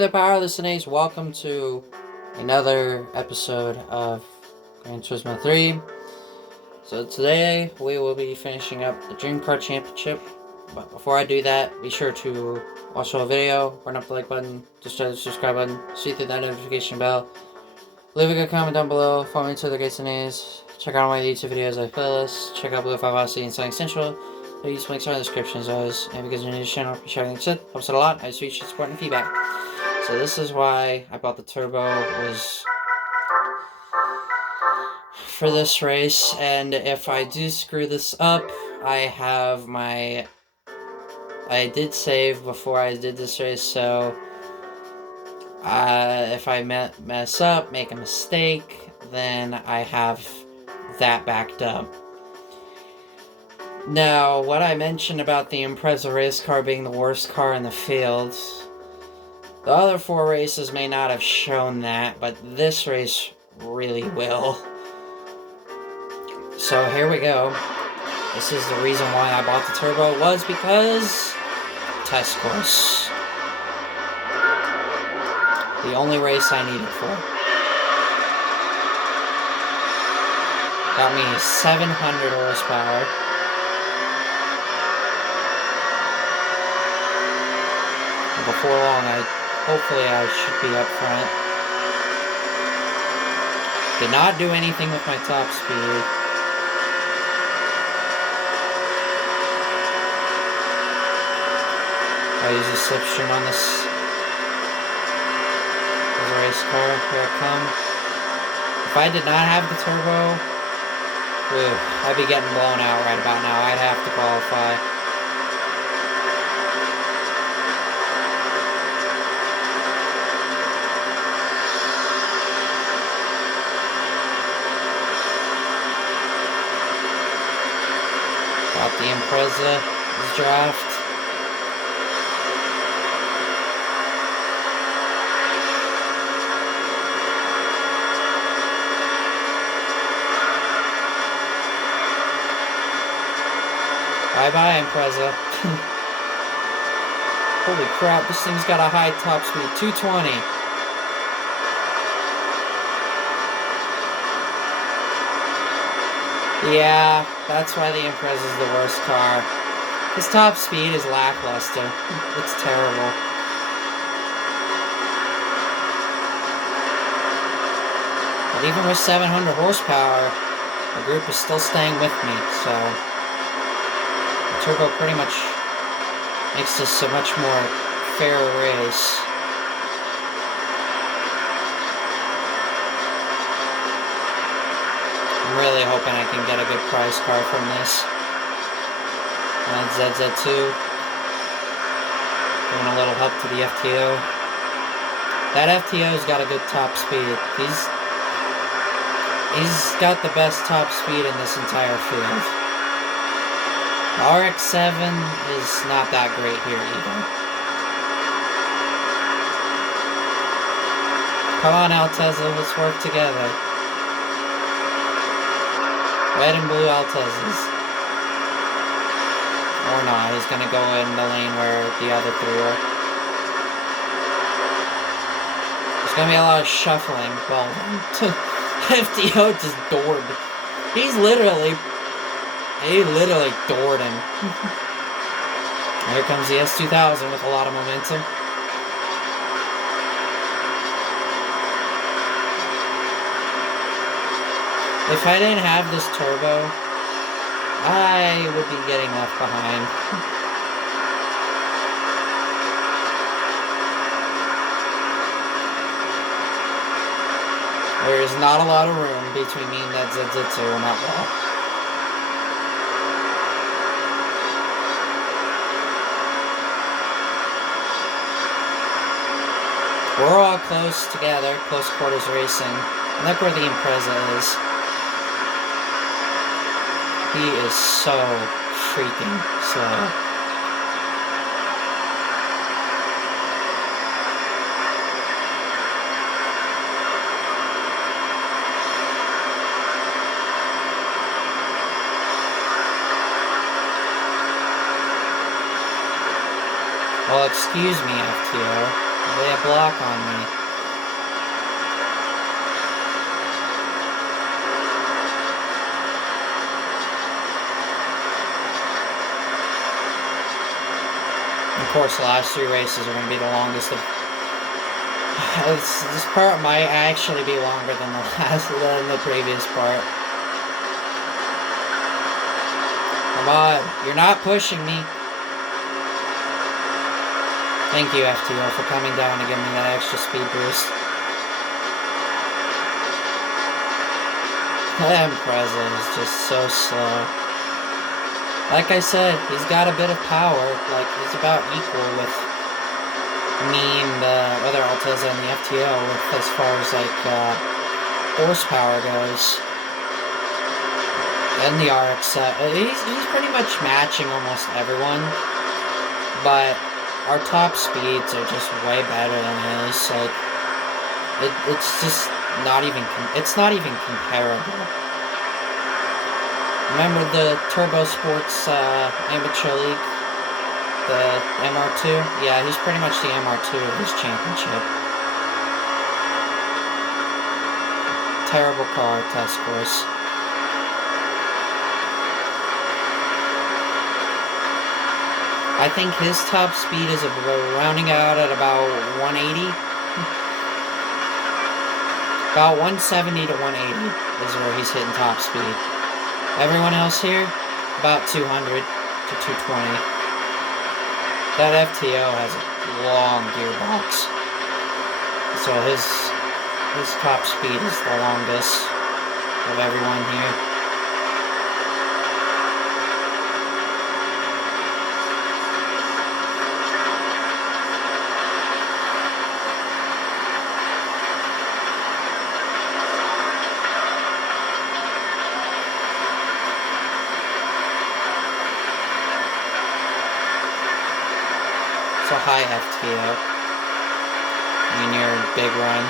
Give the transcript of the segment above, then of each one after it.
Hey there, power listeners. Welcome to another episode of Gran Turismo 3. So today we will be finishing up the Dream Car Championship. But before I do that, be sure to watch the whole video, burn up the like button, just try the subscribe button, see through that notification bell, leave a good comment down below, follow me to the gates and A's, check out my YouTube videos I playlist, check out Vivacity and Something Central. These links are in the description as always, and because you're new to the channel, appreciate everything you said, helps it a lot. I just appreciate support and feedback. So this is why I bought the turbo, was for this race, and if I do screw this up, I did save before I did this race, so if I mess up, make a mistake, then I have that backed up. Now, what I mentioned about the Impreza race car being the worst car in the field, the other 4 races may not have shown that, but this race really will. So here we go. This is the reason why I bought the turbo, was because test course. The only race I need it for. Got me 700 horsepower. Before long, hopefully I should be up front. Did not do anything with my top speed. I use a slipstream on this race car. Here I come. If I did not have the turbo, I'd be getting blown out right about now. I'd have to qualify. Got the Impreza draft. Bye-bye, Impreza. Holy crap, this thing's got a high top speed, 220. Yeah, that's why the Impreza is the worst car. His top speed is lackluster. It's terrible. But even with 700 horsepower, the group is still staying with me, so the turbo pretty much makes this a much more fair race. I'm really hoping I can get a good price car from this. ZZ2. Doing a little help to the FTO. That FTO's got a good top speed. He's got the best top speed in this entire field. The RX-7 is not that great here either. Come on, Altezza, let's work together. Red and blue Altezas. Or not, he's gonna go in the lane where the other 3 are. There's gonna be a lot of shuffling. Well, FTO just doored. He literally doored him. Here comes the S2000 with a lot of momentum. If I didn't have this turbo, I would be getting left behind. There is not a lot of room between me and that ZZ2 on that wall. We're all close together, close quarters racing. And look where the Impreza is. He is so freaking slow. Well, excuse me, FTO. lay a block on me. Of course, the last 3 races are going to be the longest of... This part might actually be longer than the previous part. Come on, you're not pushing me. Thank you, FTO, for coming down to give me that extra speed boost. Impreza is just so slow. Like I said, he's got a bit of power. Like, he's about equal with me and the other Altezza and the FTO as far as, like, horsepower goes. And the RX, he's pretty much matching almost everyone. But our top speeds are just way better than his. Like, it's just not even, it's not even comparable. Remember the Turbo Sports Amateur League? The MR2? Yeah, he's pretty much the MR2 of this championship. Terrible car test course. I think his top speed is rounding out at about 180. About 170 to 180 is where he's hitting top speed. Everyone else here, about 200 to 220. That FTO has a long gearbox. So his top speed is the longest of everyone here. A high FTO in your big run.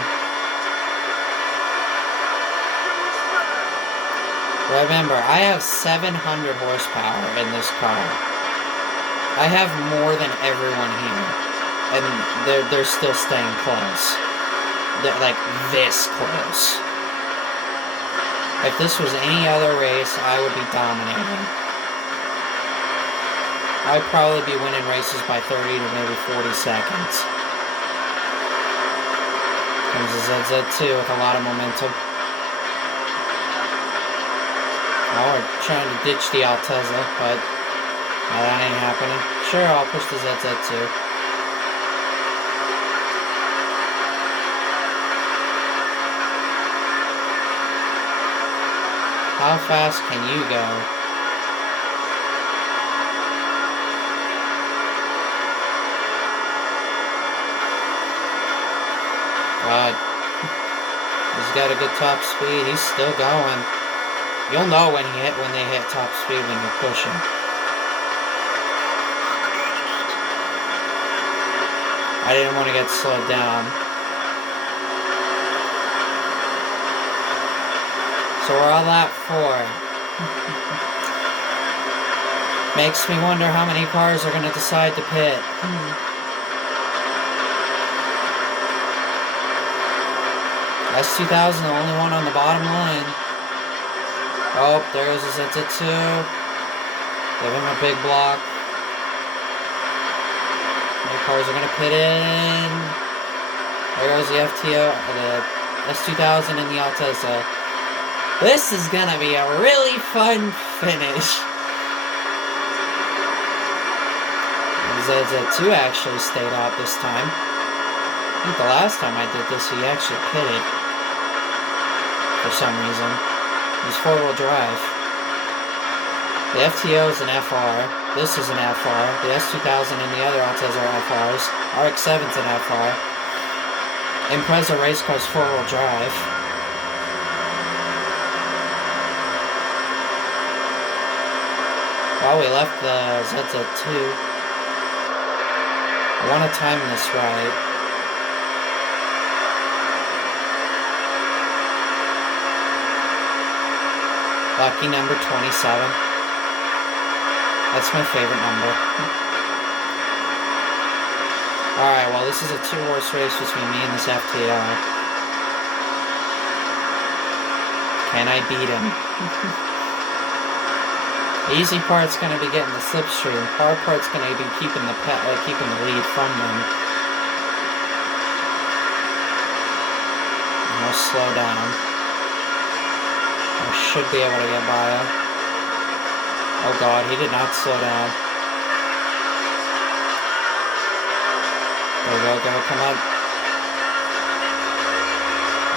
Remember, I have 700 horsepower in this car. I have more than everyone here, and they're still staying close. They're like this close. If this was any other race, I would be dominating. I'd probably be winning races by 30 to maybe 40 seconds. Comes the ZZ2 with a lot of momentum. Now we're trying to ditch the Altezza, but that ain't happening. Sure, I'll push the ZZ2. How fast can you go? God. He's got a good top speed. He's still going. You'll know when they hit top speed when you're pushing. I didn't want to get slowed down. So we're on lap 4. Makes me wonder how many cars are going to decide to pit. S2000, the only one on the bottom line. Oh, there goes the ZZ2. Give him a big block. How many cars are going to pit in? There goes the FTO, the S2000 and the Altezza. This is going to be a really fun finish. The ZZ2 actually stayed out this time. I think the last time I did this, he actually pitted. For some reason. He's 4-wheel drive. The FTO is an FR. This is an FR. The S2000 and the other Altezza are FRs. RX-7's an FR. Impreza race car's 4-wheel drive. Well, we left the ZZ2. I want to time this right. Lucky number 27. That's my favorite number. Alright, well, this is a 2-horse race between me and this FTR. Can I beat him? The easy part's gonna be getting the slipstream. Hard part's gonna be keeping the lead from them. And he'll slow down. I should be able to get by him. Oh god, he did not slow down. There we go, gonna come up.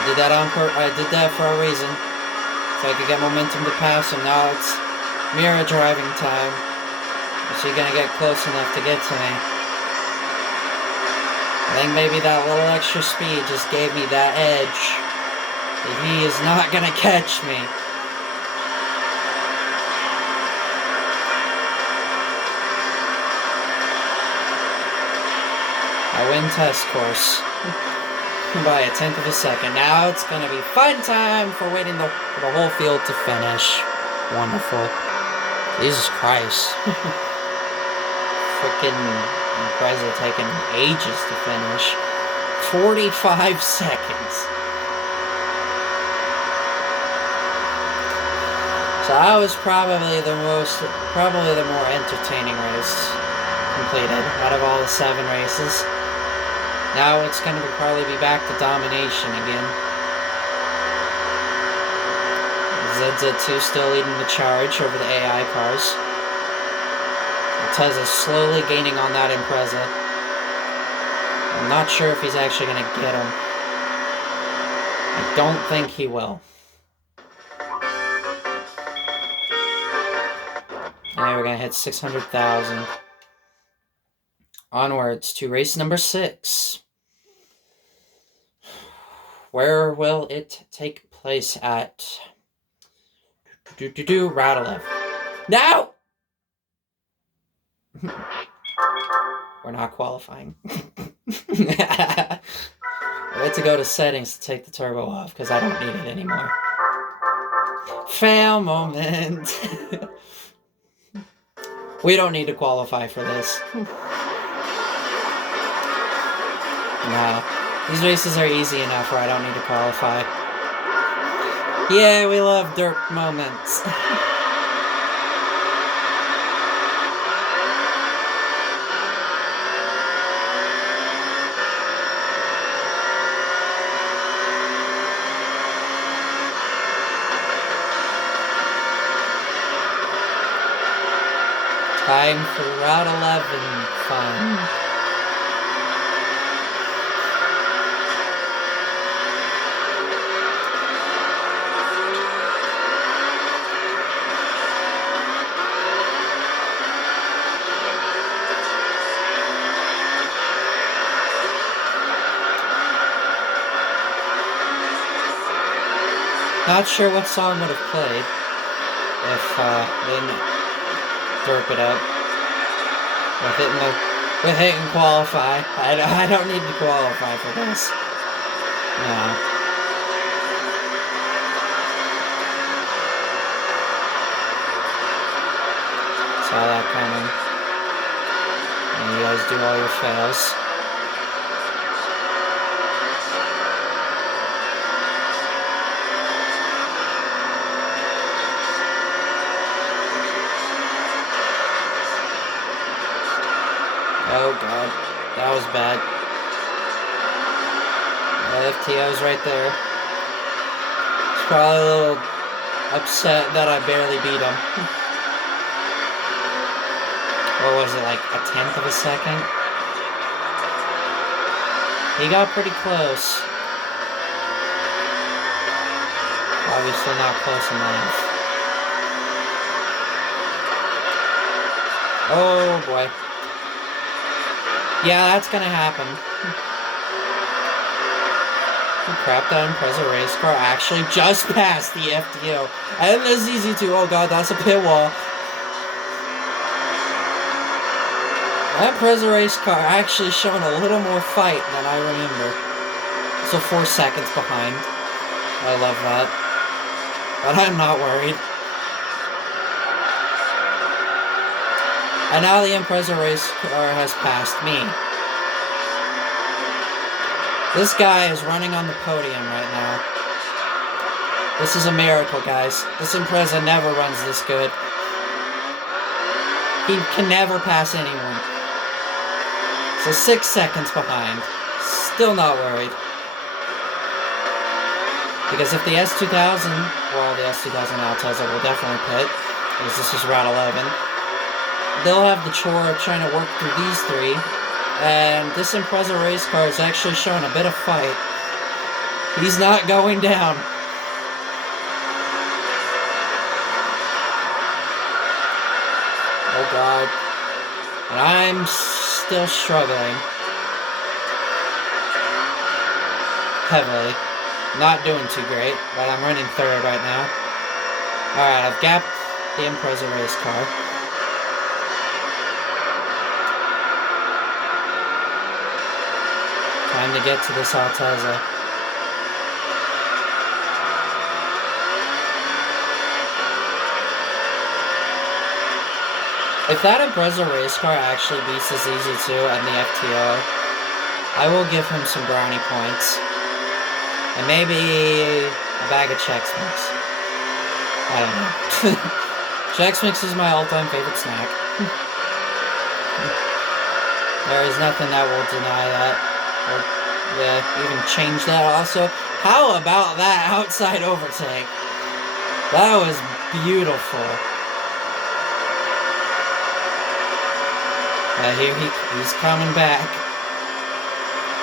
I did that for a reason. So I could get momentum to pass him. Now it's mirror driving time. Is he gonna get close enough to get to me? I think maybe that little extra speed just gave me that edge. That he is not gonna catch me. I win test course by a 1/10 of a second. Now it's gonna be fun time for waiting for the whole field to finish. Wonderful. Jesus Christ. Frickin' Impreza taking ages to finish. 45 seconds. So that was probably the more entertaining race completed out of all the 7 races. Now it's going to probably be back to domination again. ZZ2 still leading the charge over the AI cars. Impreza's slowly gaining on that Impreza. I'm not sure if he's actually going to get him. I don't think he will. Yeah, we're going to hit 600,000. Onwards to race number 6. Where will it take place at? Radlev. No! We're not qualifying. I had to go to settings to take the turbo off because I don't need it anymore. Fail moment. We don't need to qualify for this. No. These races are easy enough where I don't need to qualify. Yeah, we love dirt moments. Time for Route 11 fun. Not sure what song would have played if they didn't derp it up with hitting qualify. I don't need to qualify for this. No. Saw that coming. And you guys do all your fails. Oh god, that was bad. The FTO's right there. He's probably a little upset that I barely beat him. What was it, like a 1/10 of a second? He got pretty close. Obviously not close enough. Oh boy. Yeah, that's gonna happen. Crap, that Impreza race car actually just passed the FTO. And this is easy too. Oh god, that's a pit wall. That Impreza race car actually showing a little more fight than I remember. So 4 seconds behind. I love that. But I'm not worried. And now the Impreza race car has passed me. This guy is running on the podium right now. This is a miracle, guys. This Impreza never runs this good. He can never pass anyone. So 6 seconds behind. Still not worried. Because if the S2000, well, the S2000 Altezza will definitely pit, because this is Route 11, they'll have the chore of trying to work through these three, and this Impreza race car is actually showing a bit of fight. He's not going down. Oh god. And I'm still struggling. Heavily. Not doing too great, but I'm running third right now. Alright, I've gapped the Impreza race car. Time to get to this Altezza. If that Impreza race car actually beats the ZZ2 and the FTO, I will give him some brownie points. And maybe a bag of Chex Mix. I don't know. Chex Mix is my all-time favorite snack. There is nothing that will deny that. Or, yeah, even change that also. How about that outside overtake? That was beautiful. Here he's coming back.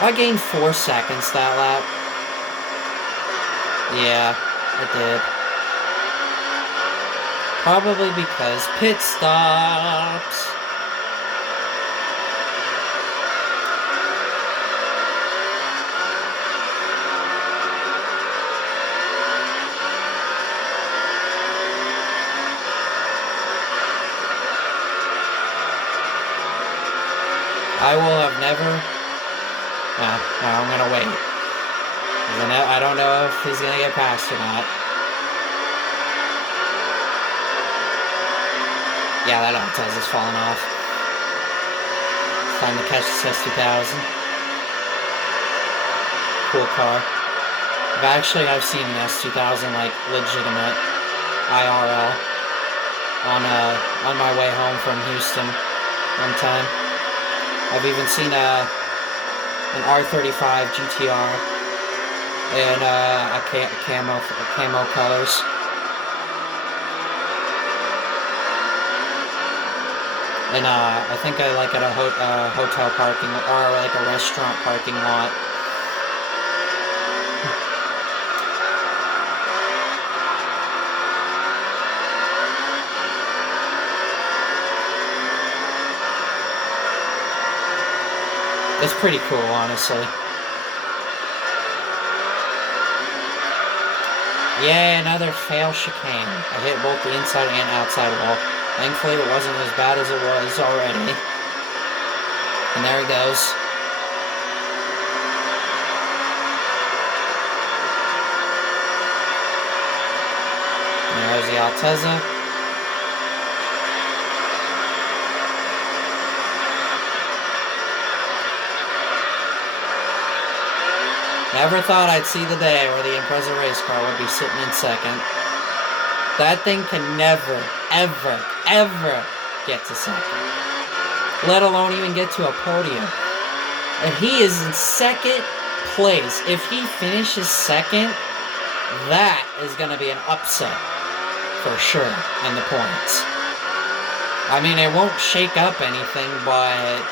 I gained 4 seconds that lap. Yeah, it did. Probably because pit stops. I will have never... No, I'm gonna wait. I don't know if he's gonna get past or not. Yeah, that Altezza's falling off. It's time to catch the S2000. Cool car. I've seen an S2000, like, legitimate IRL on my way home from Houston one time. I've even seen an R35 GTR in camo colors. And I think I like at a hotel parking or like a restaurant parking lot. It's pretty cool, honestly. Yeah, another fail chicane. I hit both the inside and outside wall. Thankfully, it wasn't as bad as it was already. And there he goes. And there's the Altezza. Never thought I'd see the day where the Impreza race car would be sitting in second. That thing can never, ever, ever get to second. Let alone even get to a podium. And he is in second place. If he finishes second, that is going to be an upset for sure in the points. I mean, it won't shake up anything, but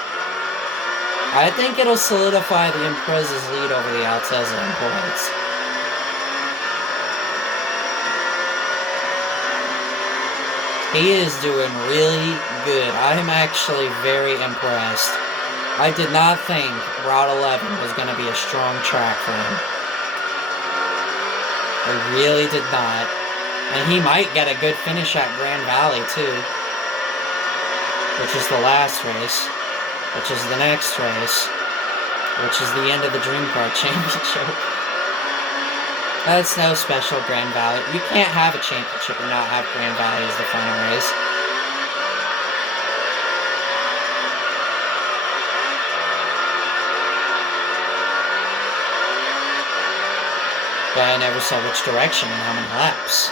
I think it'll solidify the Impreza's lead over the Altezza in points. He is doing really good. I am actually very impressed. I did not think Route 11 was going to be a strong track for him. I really did not. And he might get a good finish at Grand Valley too, which is the last race. Which is the next race, which is the end of the Dream Car Championship. That's no special Grand Valley. You can't have a championship and not have Grand Valley as the final race. But I never saw which direction and how many laps.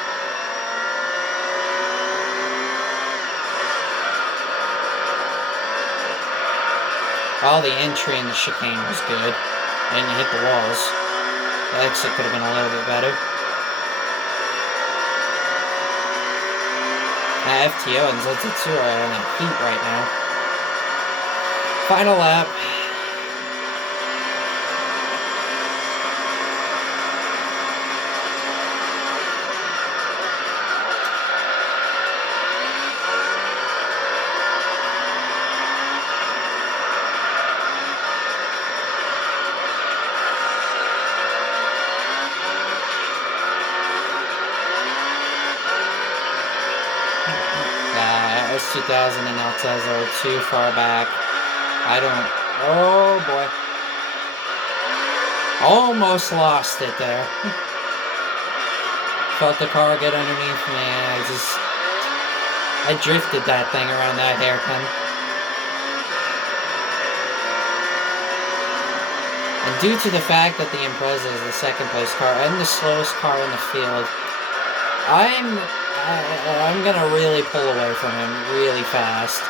All the entry in the chicane was good. I didn't hit the walls. The exit could have been a little bit better. FTO and ZZ2 are in a heat right now. Final lap. S2000 and Altezza are too far back. I don't... Oh, boy. Almost lost it there. Felt the car get underneath me, and I drifted that thing around that hairpin. And due to the fact that the Impreza is the second place car and the slowest car in the field, I'm gonna really pull away from him really fast.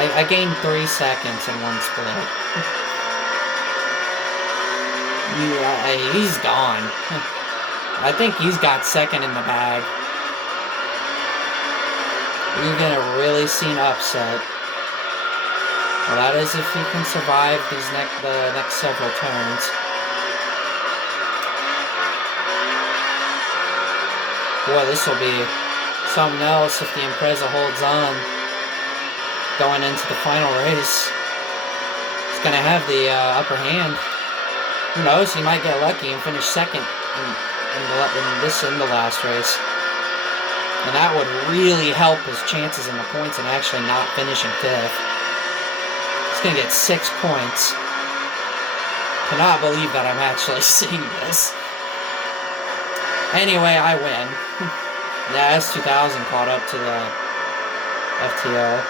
I gained 3 seconds in one split. He's gone. I think he's got second in the bag. You're gonna really see an upset. Well, that is if he can survive the next several turns. Boy, this will be something else if the Impreza holds on going into the final race. It's going to have the upper hand. Who knows? He might get lucky and finish second in the last race. And that would really help his chances in the points and actually not finishing fifth. He's going to get 6 points. Cannot believe that I'm actually seeing this. Anyway, I win. The S2000 caught up to the FTO.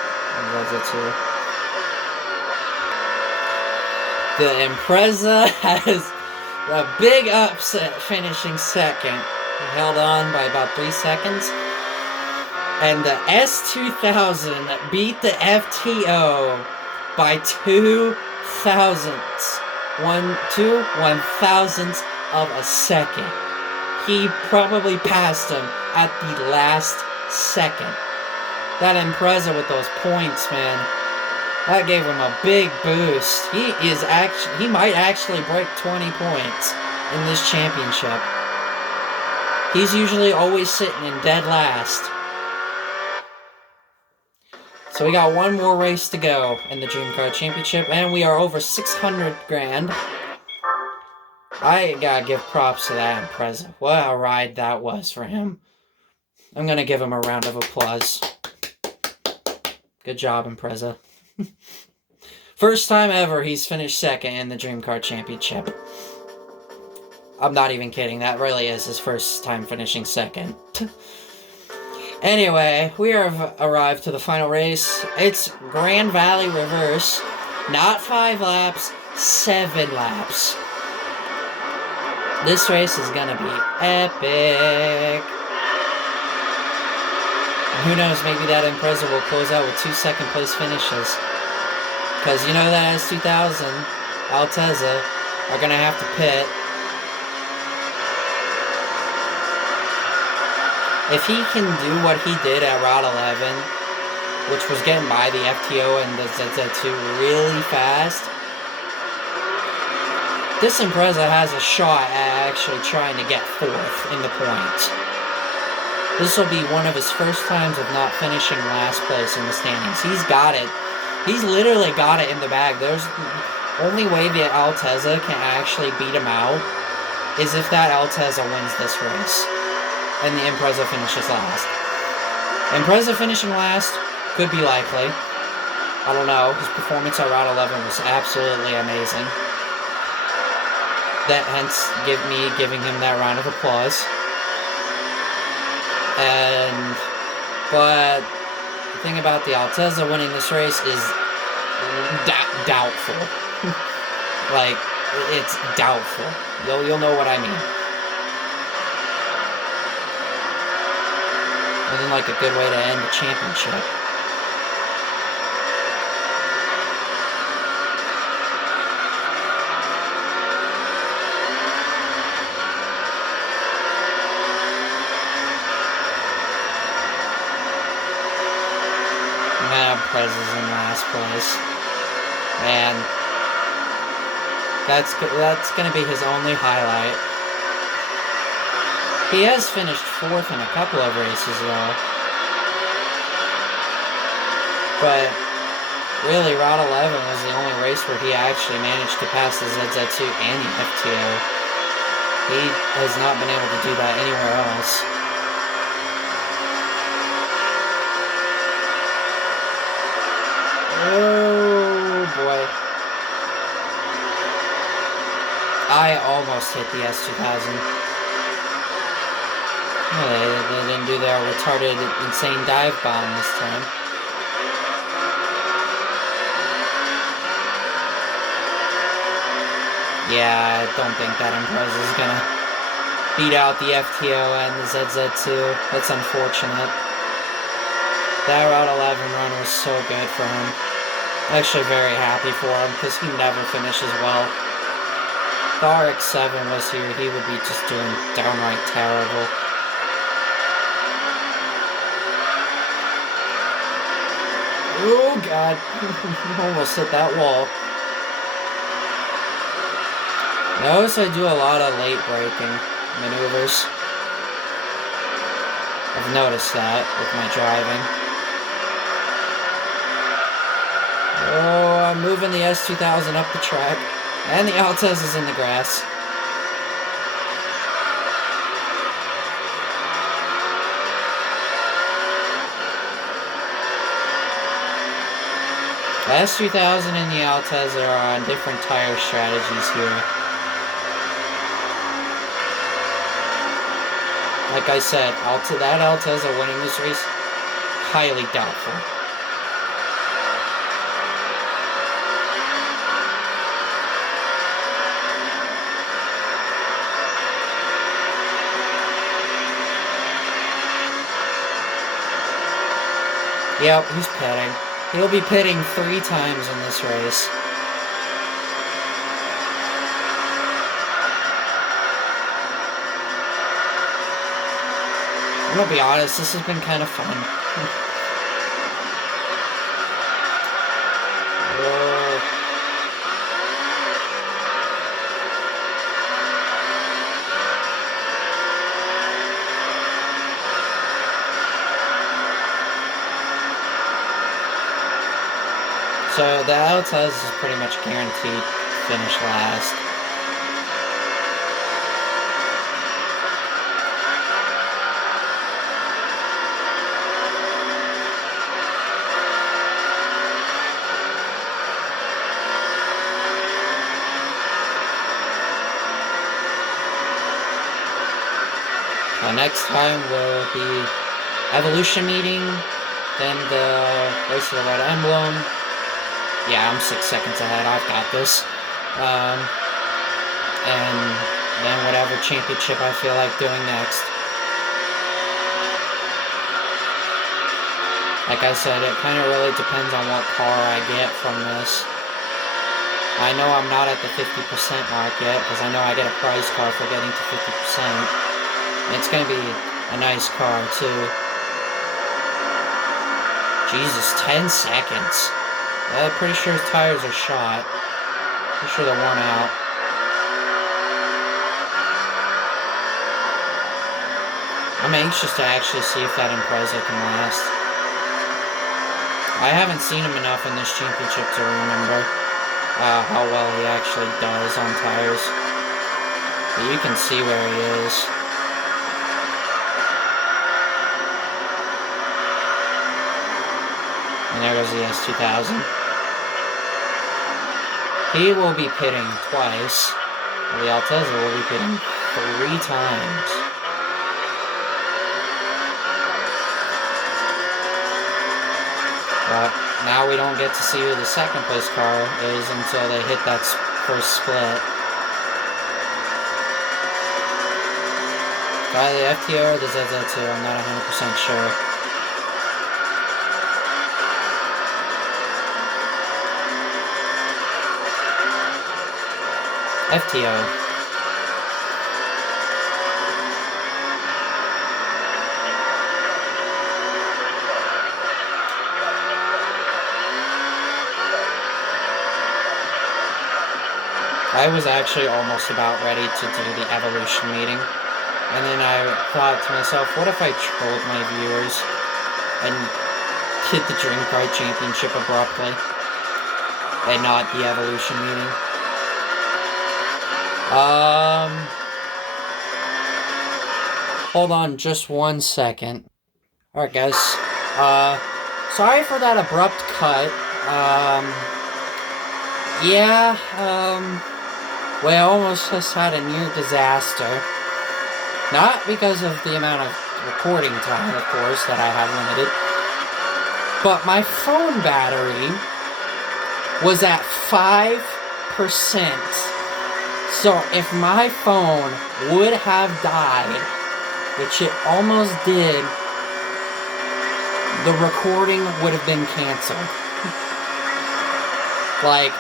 The Impreza has a big upset, finishing second. He held on by about 3 seconds. And the S2000 beat the FTO by 2 thousandths. 2 1,000ths of a second. He probably passed him at the last second. That Impreza with those points, man, that gave him a big boost. He might actually break 20 points in this championship. He's usually always sitting in dead last. So we got one more race to go in the Dream Car Championship, and we are over 600 grand. I gotta give props to that Impreza. What a ride that was for him. I'm gonna give him a round of applause. Good job, Impreza. First time ever he's finished second in the Dream Car Championship. I'm not even kidding. That really is his first time finishing second. Anyway, we have arrived to the final race. It's Grand Valley Reverse. Not 5 laps, 7 laps. This race is gonna be epic. And who knows, maybe that Impreza will close out with 2 second place finishes. Because you know that S2000, Altezza, are gonna have to pit. If he can do what he did at Route 11, which was getting by the FTO and the ZZ2 really fast, this Impreza has a shot at actually trying to get 4th in the points. This will be one of his first times of not finishing last place in the standings. He's got it. He's literally got it in the bag. There's only way the Altezza can actually beat him out is if that Altezza wins this race and the Impreza finishes last. Impreza finishing last could be likely. I don't know. His performance at Route 11 was absolutely amazing. That hence giving him that round of applause. But the thing about the Altezza winning this race is doubtful. Like, it's doubtful. You'll know what I mean. Wasn't like a good way to end the championship. Now Prez is in last place, and that's gonna be his only highlight. He has finished 4th in a couple of races though, but really Route 11 was the only race where he actually managed to pass the ZZ2 and the FTO. He has not been able to do that anywhere else. Oh boy. I almost hit the S2000. Oh, they didn't do their retarded insane dive bomb this time. Yeah, I don't think that Impreza is gonna beat out the FTO and the ZZ2. That's unfortunate. That Route 11 run was so good for him. Actually very happy for him because he never finishes well. If the RX-7 was here, he would be just doing downright terrible. Oh god, almost hit that wall. Notice I do a lot of late braking maneuvers. I've noticed that with my driving. Oh, I'm moving the S2000 up the track. And the Altez is in the grass. The S2000 and the Altez are on different tire strategies here. Like I said, that Alteza winning this race, highly doubtful. Yep, he's pitting. He'll be pitting 3 times in this race. I'm gonna be honest, this has been kind of fun. So the Altez is pretty much guaranteed finish last. Next time will be Evolution meeting, then the Race of the Red Emblem. Yeah, I'm 6 seconds ahead. I've got this. And then whatever championship I feel like doing next. Like I said, it kind of really depends on what car I get from this. I know I'm not at the 50% mark yet, because I know I get a prize car for getting to 50%. And it's going to be a nice car, too. Jesus, 10 seconds. I'm pretty sure his tires are shot. Pretty sure they're worn out. I'm anxious to actually see if that Impreza can last. I haven't seen him enough in this championship to remember how well he actually does on tires. But you can see where he is. And there goes the S2000. He will be pitting twice. The Alteza will be pitting 3 times. But now we don't get to see who the second place car is until they hit that first split. Either the FTO or the ZZ2, I'm not 100% sure. FTO. I was actually almost about ready to do the evolution meeting, and then I thought to myself, what if I trolled my viewers and did the Dream Kart Championship abruptly, and not the evolution meeting? Hold on just 1 second. Alright guys, sorry for that abrupt cut. We almost just had a near disaster. Not because of the amount of recording time, of course, that I have limited, but my phone battery was at 5%. So if my phone would have died, which it almost did, the recording would have been canceled. Like,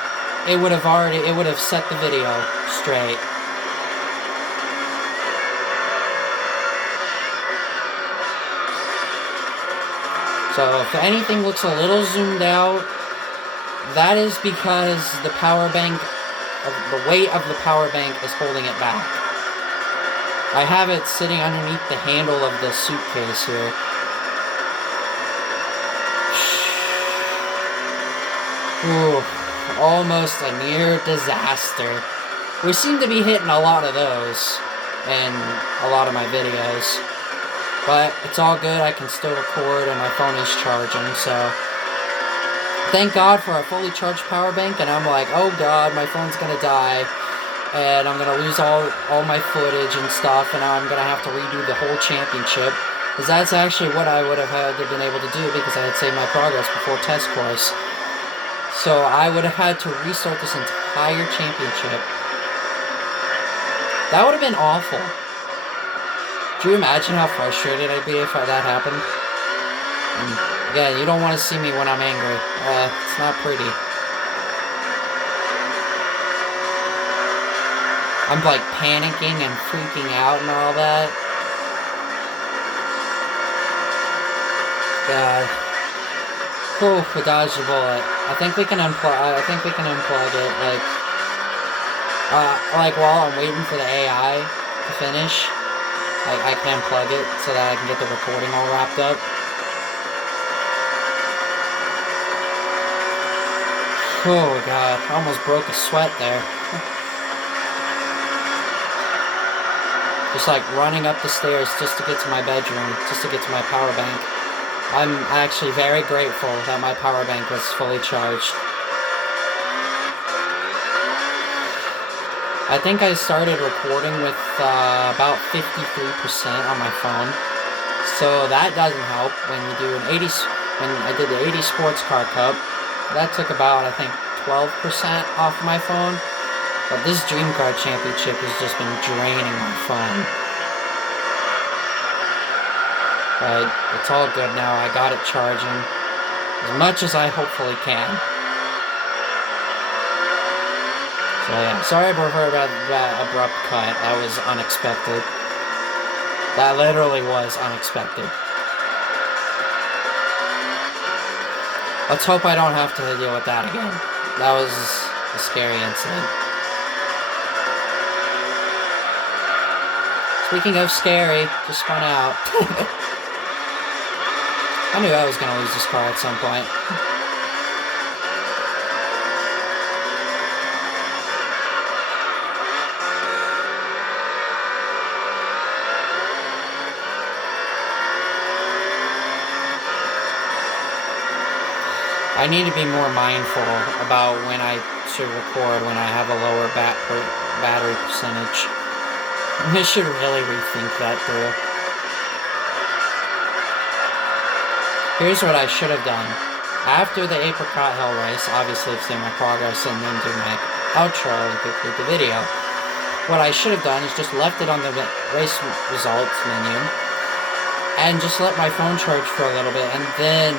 it would have set the video straight. So if anything looks a little zoomed out, that is because the power bank, the weight of the power bank is holding it back. I have it sitting underneath the handle of the suitcase here. Ooh. Almost a near disaster. We seem to be hitting a lot of those in a lot of my videos. But it's all good, I can still record and my phone is charging, so thank God for a fully charged power bank, and I'm like, oh God, my phone's gonna die, and I'm gonna lose all my footage and stuff, and I'm gonna have to redo the whole championship. Because that's actually what I would have had to been able to do, because I had saved my progress before test course. So I would have had to restart this entire championship. That would have been awful. Do you imagine how frustrated I'd be if that happened? And again, you don't want to see me when I'm angry. It's not pretty. I'm like panicking and freaking out and all that. God. Oh, we dodged a bullet. I think we can unplug it, like while I'm waiting for the AI to finish, I can unplug it so that I can get the recording all wrapped up. Oh God, I almost broke a sweat there. Just like running up the stairs just to get to my bedroom, just to get to my power bank. I'm actually very grateful that my power bank was fully charged. I think I started recording with about 53% on my phone. So that doesn't help when you do when I did the 80 Sports Car Cup. That took about, I think, 12% off my phone. But this Dream Kart Championship has just been draining my phone. But it's all good now. I got it charging as much as I hopefully can. So yeah, sorry about that abrupt cut. That was unexpected. That literally was unexpected. Let's hope I don't have to deal with that again. That was a scary incident. Speaking of scary, just spun out. I knew I was going to lose this car at some point. I need to be more mindful about when I should record when I have a lower battery percentage. I should really rethink that through. Here's what I should have done. After the Apricot Hill race, obviously seeing my progress and then do my outro and conclude the video. what I should have done is just left it on the race results menu and just let my phone charge for a little bit and then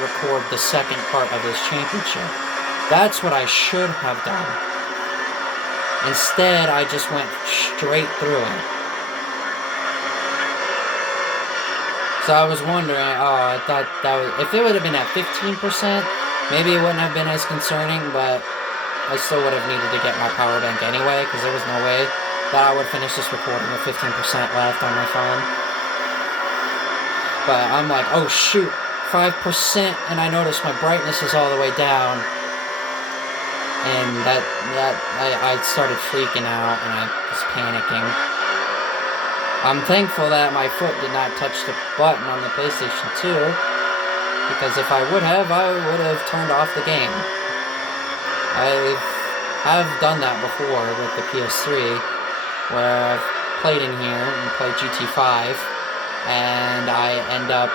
record the second part of this championship. That's what I should have done. Instead, I just went straight through it. So I was wondering, I thought that was, if it would have been at 15%, maybe it wouldn't have been as concerning, but I still would have needed to get my power bank anyway, because there was no way that I would finish this recording with 15% left on my phone. But I'm like, oh shoot, 5%, and I noticed my brightness is all the way down. And I started freaking out, and I was panicking. I'm thankful that my foot did not touch the button on the PlayStation 2, because if I would have turned off the game. I've done that before with the PS3, where I've played in here and played GT5, and I end up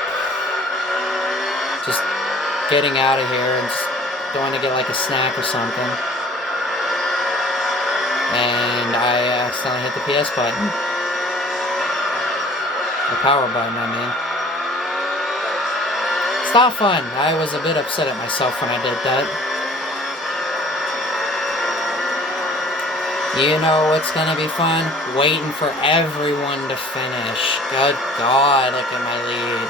just getting out of here and just going to get like a snack or something, and I accidentally hit the PS button. The power button, I mean. It's not fun. I was a bit upset at myself when I did that. You know what's gonna be fun? Waiting for everyone to finish. Good God, look at my lead.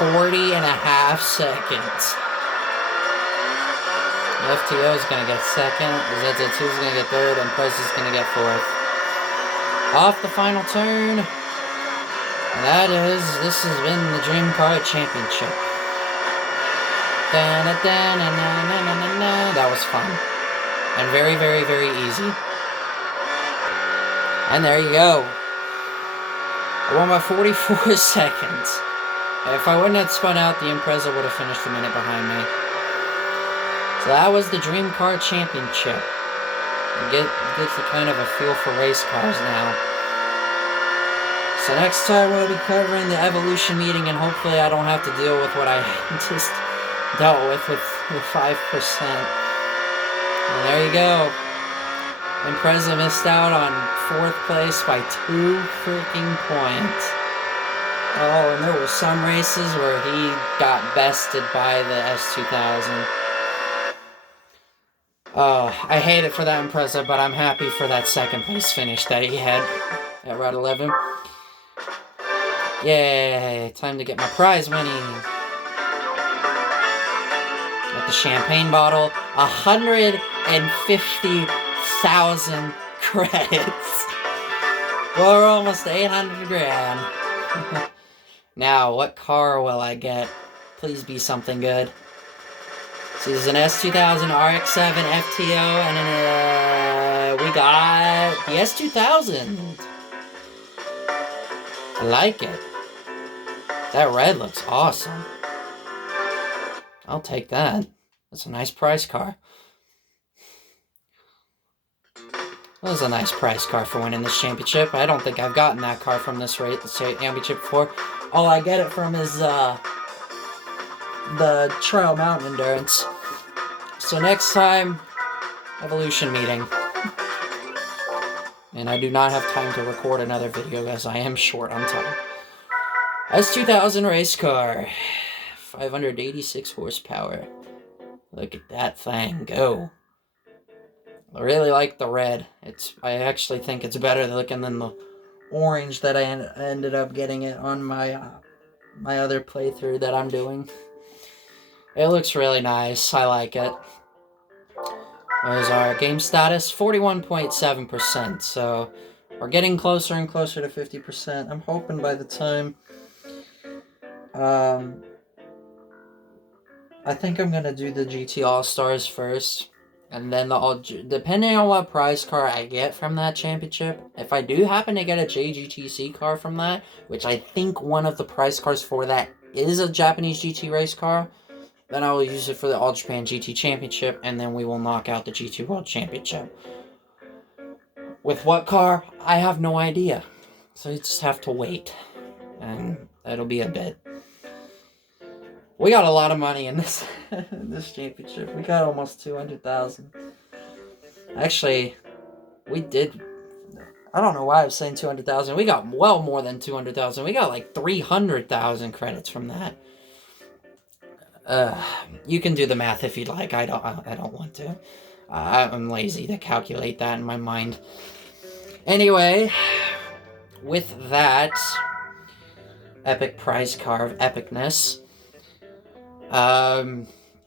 40.5 seconds. FTO is gonna get second, ZZ2 is gonna get third, and Prez is gonna get fourth. Off the final turn. And this has been the Dream Car Championship. That was fun. And very, very, very easy. And there you go. I won by 44 seconds. If I wouldn't have spun out, the Impreza would have finished a minute behind me. So that was the Dream Car Championship. Gets a kind of a feel for race cars now. So next time we'll be covering the Evolution meeting, and hopefully I don't have to deal with what I just dealt with 5%. And there you go. Impreza missed out on 4th place by 2 freaking points. Oh, and there were some races where he got bested by the S2000. Oh, I hate it for that Impreza, but I'm happy for that 2nd place finish that he had at Route 11. Yay, time to get my prize money. Got the champagne bottle, 150,000 credits. Well, we're almost 800 grand. Now, what car will I get? Please be something good. So this is an S2000 RX-7 FTO, and we got the S2000. I like it. That red looks awesome. I'll take that. That's a nice price car. That was a nice price car for winning this championship. I don't think I've gotten that car from this championship before. All I get it from is the Trial Mountain Endurance. So next time, Evolution meeting. And I do not have time to record another video as I am short on time. S2000 race car. 586 horsepower. Look at that thing go. I really like the red. I actually think it's better looking than the orange that I ended up getting it on my my other playthrough that I'm doing. It looks really nice. I like it. What is our game status? 41.7%. So we're getting closer and closer to 50%. I'm hoping by the time I think I'm gonna do the GT All-Stars first, and then depending on what prize car I get from that championship. If I do happen to get a JGTC car from that, which I think one of the prize cars for that is a Japanese GT race car, then I will use it for the All Japan GT Championship, and then we will knock out the GT World Championship. With what car? I have no idea. So you just have to wait, and it'll be a bit. We got a lot of money in this in this championship. We got almost 200,000. Actually, we did. I don't know why I was saying 200,000. We got well more than 200,000. We got like 300,000 credits from that. You can do the math if you'd like. I don't want to. I'm lazy to calculate that in my mind. Anyway, with that epic prize car of epicness,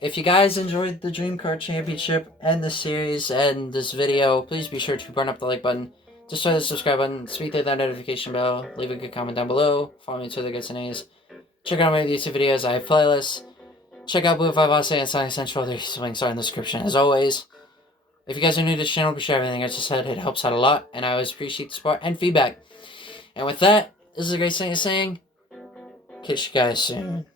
if you guys enjoyed the Dream Car Championship and this series and this video, please be sure to burn up the like button, destroy the subscribe button, speed through that notification bell, leave a good comment down below, follow me to the Guts and A's, check out my YouTube videos, I have playlists, check out Blue Vivacity and Sonic Central, the links are in the description as always. If you guys are new to this channel, be sure everything I just said, it helps out a lot, and I always appreciate the support and feedback. And with that, this is a great thing saying, catch you guys soon.